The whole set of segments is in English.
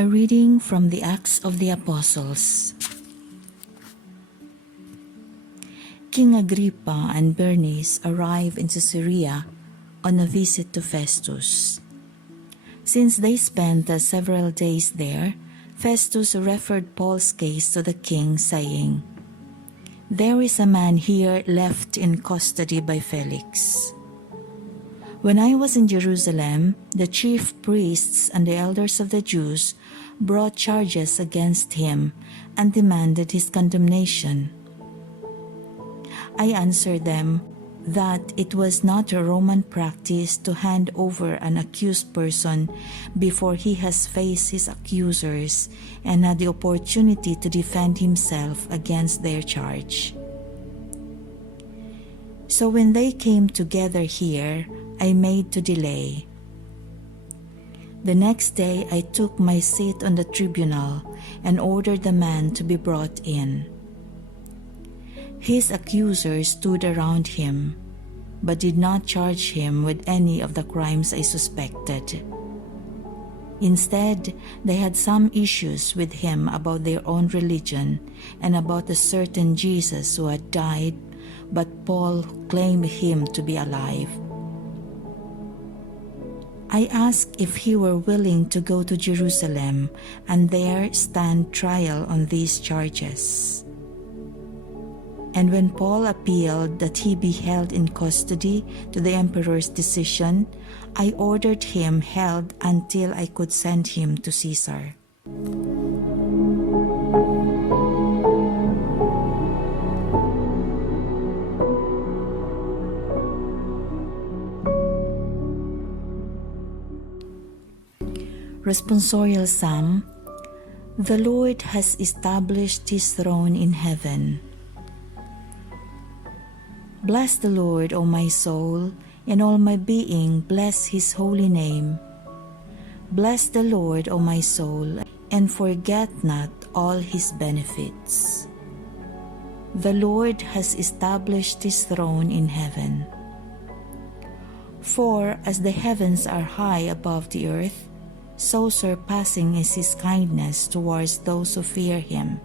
A reading from the Acts of the Apostles. King Agrippa and Bernice arrived in Caesarea on a visit to Festus. Since they spent several days there, Festus referred Paul's case to the king, saying, "There is a man here left in custody by Felix. When I was in Jerusalem, the chief priests and the elders of the Jews brought charges against him and demanded his condemnation. I answered them that it was not a Roman practice to hand over an accused person before he has faced his accusers and had the opportunity to defend himself against their charge. So when they came together here, I made to delay. The next day I took my seat on the tribunal and ordered the man to be brought in. His accusers stood around him, but did not charge him with any of the crimes I suspected. Instead, they had some issues with him about their own religion and about a certain Jesus who had died, but Paul claimed him to be alive. I asked if he were willing to go to Jerusalem and there stand trial on these charges. And when Paul appealed that he be held in custody to the emperor's decision, I ordered him held until I could send him to Caesar." Responsorial Psalm. The Lord has established his throne in heaven. Bless the Lord, O my soul, and all my being, bless his holy name. Bless the Lord, O my soul, and forget not all his benefits. The Lord has established his throne in heaven. For as the heavens are high above the earth, so surpassing is his kindness towards those who fear him.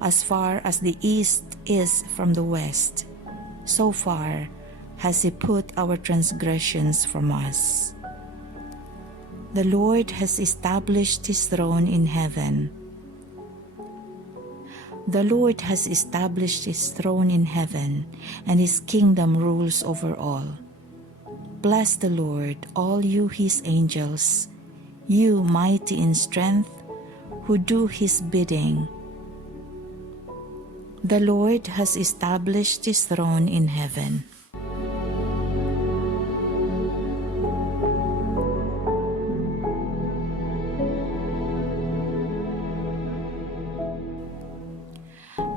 As far as the east is from the west, so far has he put our transgressions from us. The Lord has established his throne in heaven. The Lord has established his throne in heaven, and his kingdom rules over all. Bless the Lord, all you his angels, you mighty in strength, who do his bidding. The Lord has established his throne in heaven.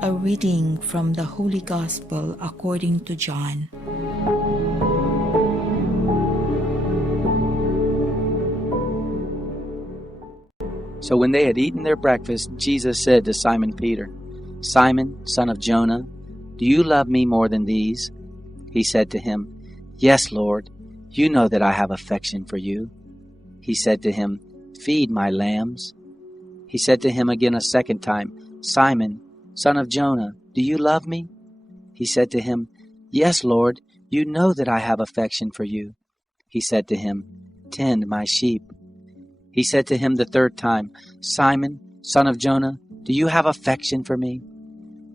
A reading from the Holy Gospel according to John. So when they had eaten their breakfast, Jesus said to Simon Peter, "Simon, son of Jonah, do you love me more than these?" He said to him, "Yes, Lord, you know that I have affection for you." He said to him, "Feed my lambs." He said to him again a second time, "Simon, son of Jonah, do you love me?" He said to him, "Yes, Lord, you know that I have affection for you." He said to him, "Tend my sheep." He said to him the third time, "Simon, son of Jonah, do you have affection for me?"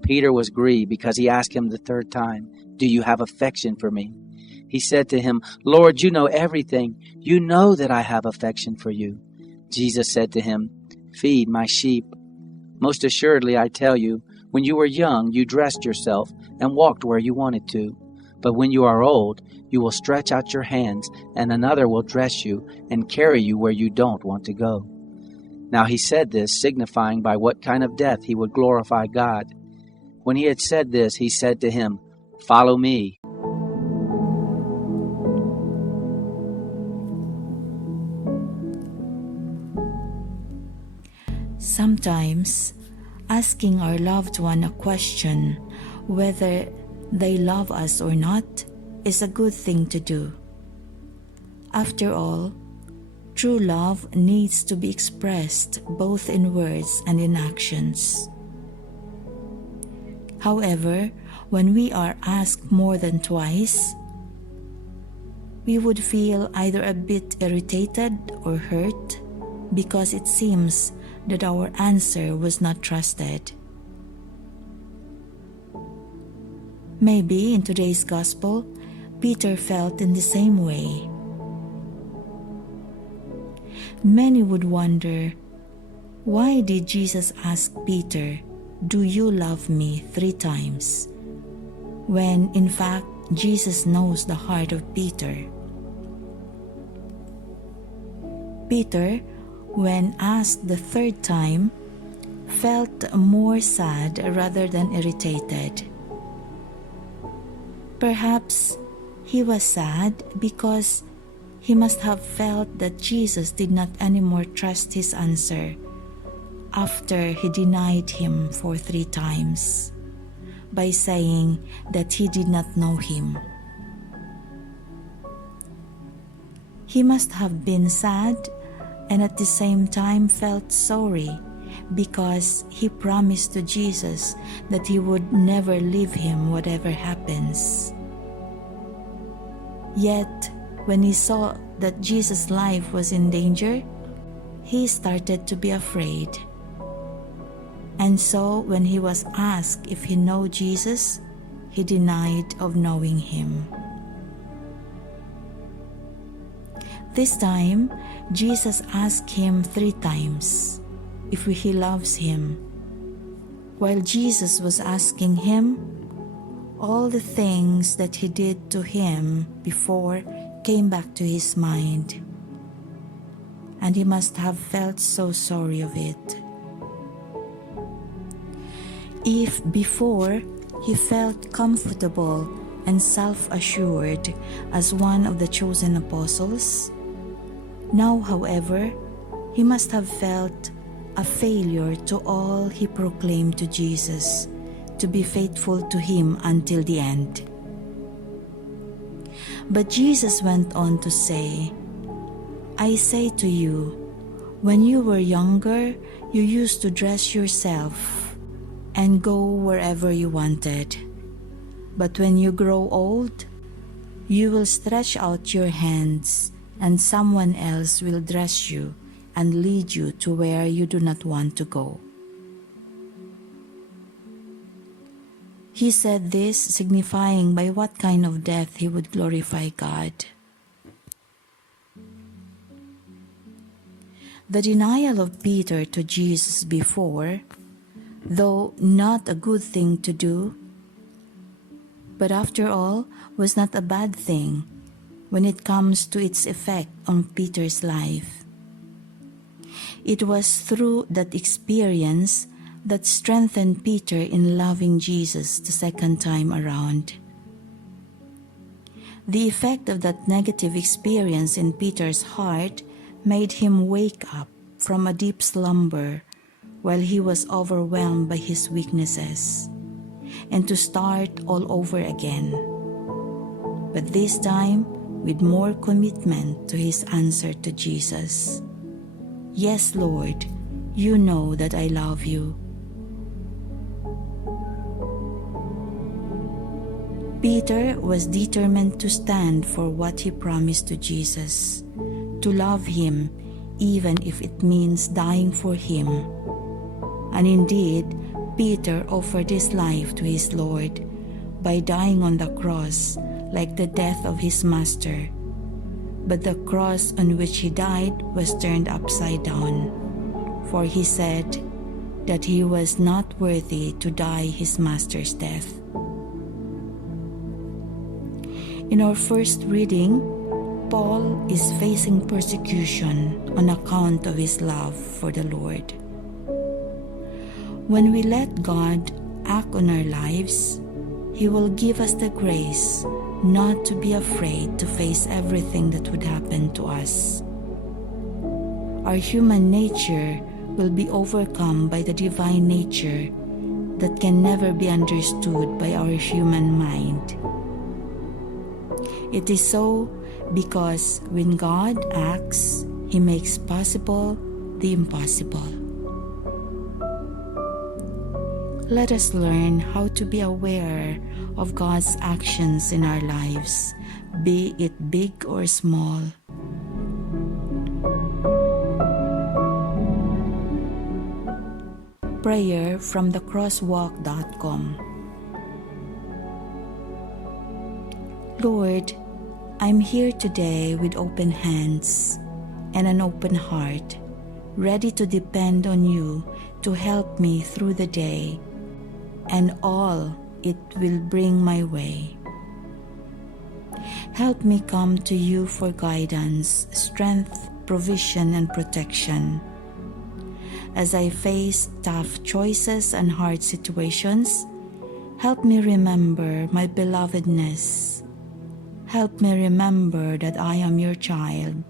Peter was grieved because he asked him the third time, "Do you have affection for me?" He said to him, "Lord, you know everything. You know that I have affection for you." Jesus said to him, "Feed my sheep. Most assuredly, I tell you, when you were young, you dressed yourself and walked where you wanted to. But when you are old, you will stretch out your hands, and another will dress you and carry you where you don't want to go." Now he said this, signifying by what kind of death he would glorify God. When he had said this, he said to him, "Follow me." Sometimes, asking our loved one a question, whether they love us or not, is a good thing to do. After all, true love needs to be expressed both in words and in actions. However, when we are asked more than twice, we would feel either a bit irritated or hurt because it seems that our answer was not trusted. Maybe in today's gospel, Peter felt in the same way. Many would wonder, why did Jesus ask Peter, "Do you love me?" 3 times, when in fact Jesus knows the heart of Peter. Peter, when asked the 3rd time, felt more sad rather than irritated. Perhaps he was sad because he must have felt that Jesus did not anymore trust his answer after he denied him for 3 times by saying that he did not know him. He must have been sad and at the same time felt sorry because he promised to Jesus that he would never leave him whatever happens. Yet, when he saw that Jesus' life was in danger, he started to be afraid. And so, when he was asked if he knew Jesus, he denied of knowing him. This time, Jesus asked him 3 times if he loves him. While Jesus was asking him, all the things that he did to him before came back to his mind, and he must have felt so sorry of it. If before he felt comfortable and self-assured as one of the chosen apostles, now, however, he must have felt a failure to all he proclaimed to Jesus, to be faithful to him until the end. But Jesus went on to say, "I say to you, when you were younger, you used to dress yourself and go wherever you wanted. But when you grow old, you will stretch out your hands, and someone else will dress you and lead you to where you do not want to go." He said this signifying by what kind of death he would glorify God. The denial of Peter to Jesus before, though not a good thing to do, but after all was not a bad thing when it comes to its effect on Peter's life. It was through that experience that strengthened Peter in loving Jesus the 2nd time around. The effect of that negative experience in Peter's heart made him wake up from a deep slumber while he was overwhelmed by his weaknesses, and to start all over again, but this time with more commitment to his answer to Jesus. "Yes, Lord, you know that I love you." Peter was determined to stand for what he promised to Jesus, to love him even if it means dying for him. And indeed, Peter offered his life to his Lord by dying on the cross like the death of his master. But the cross on which he died was turned upside down, for he said that he was not worthy to die his master's death. In our first reading, Paul is facing persecution on account of his love for the Lord. When we let God act on our lives, He will give us the grace not to be afraid to face everything that would happen to us. Our human nature will be overcome by the divine nature that can never be understood by our human mind. It is so because when God acts, He makes possible the impossible. Let us learn how to be aware of God's actions in our lives, be it big or small. Prayer from thecrosswalk.com. Lord, I'm here today with open hands and an open heart, ready to depend on you to help me through the day and all it will bring my way. Help me come to you for guidance, strength, provision, and protection. As I face tough choices and hard situations, help me remember my belovedness. Help me remember that I am your child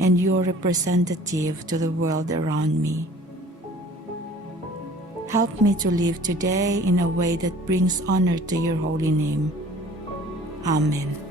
and your representative to the world around me. Help me to live today in a way that brings honor to your holy name. Amen.